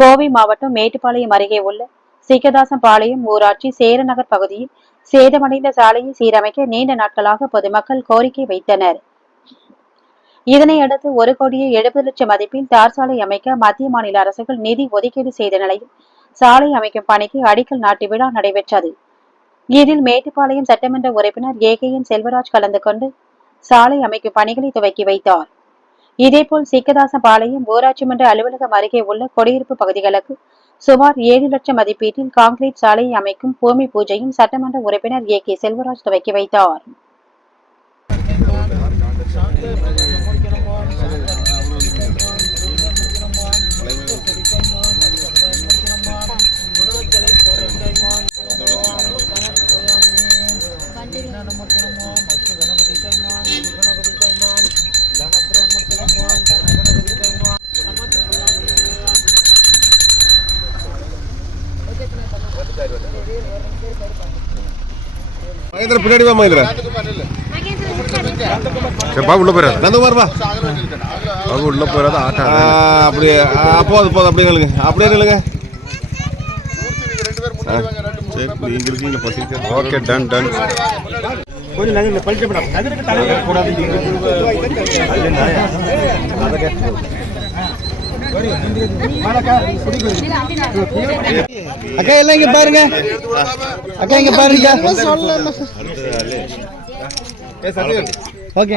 கோவை மாவட்டம் மேட்டுப்பாளையம் அருகே உள்ள சீக்கதாசம்பாளையம் ஊராட்சி சேரநகர் பகுதியில் சேதமடைந்த சாலையை சீரமைக்க நீண்ட நாட்களாக பொதுமக்கள் கோரிக்கை வைத்தனர். இதனையடுத்து ஒரு கோடியே எழுபது லட்சம் மதிப்பில் தார் சாலை அமைக்க மத்திய மாநில அரசுகள் நிதி ஒதுக்கீடு செய்த நிலையில் சாலை அமைக்கும் பணிக்கு அடிக்கல் நாட்டு விழா நடைபெற்றது. இதில் மேட்டுப்பாளையம் சட்டமன்ற உறுப்பினர் ஏ கே என் செல்வராஜ் கலந்து கொண்டு சாலை அமைக்கும் பணிகளை துவக்கி வைத்தார். இதேபோல் சீக்கதாசபாளையம் ஊராட்சி மன்ற அலுவலகம் அருகே உள்ள குடியிருப்பு பகுதிகளுக்கு சுமார் ஏழு லட்சம் மதிப்பீட்டில் கான்கிரீட் சாலையை அமைக்கும் பூமி பூஜையும் சட்டமன்ற உறுப்பினர் ஏ கே செல்வராஜ் துவக்கி வைத்தார். மகேந்திர பின்னாடி வா மகேந்திர. பாபு உள்ள போயிடாது நந்து பாருப்பா பாபு உள்ள போயிடாத ஆட்டோ அப்படியே போதும் போதும் அப்படியே நில்லுங்க. அப்படியே நில்லுங்க. ஆ, சரி நீங்க ஓகே டன் டன் அக்கா எல்லாம் இங்க பாருங்க. அக்கா இங்க பாருங்க. ஓகே.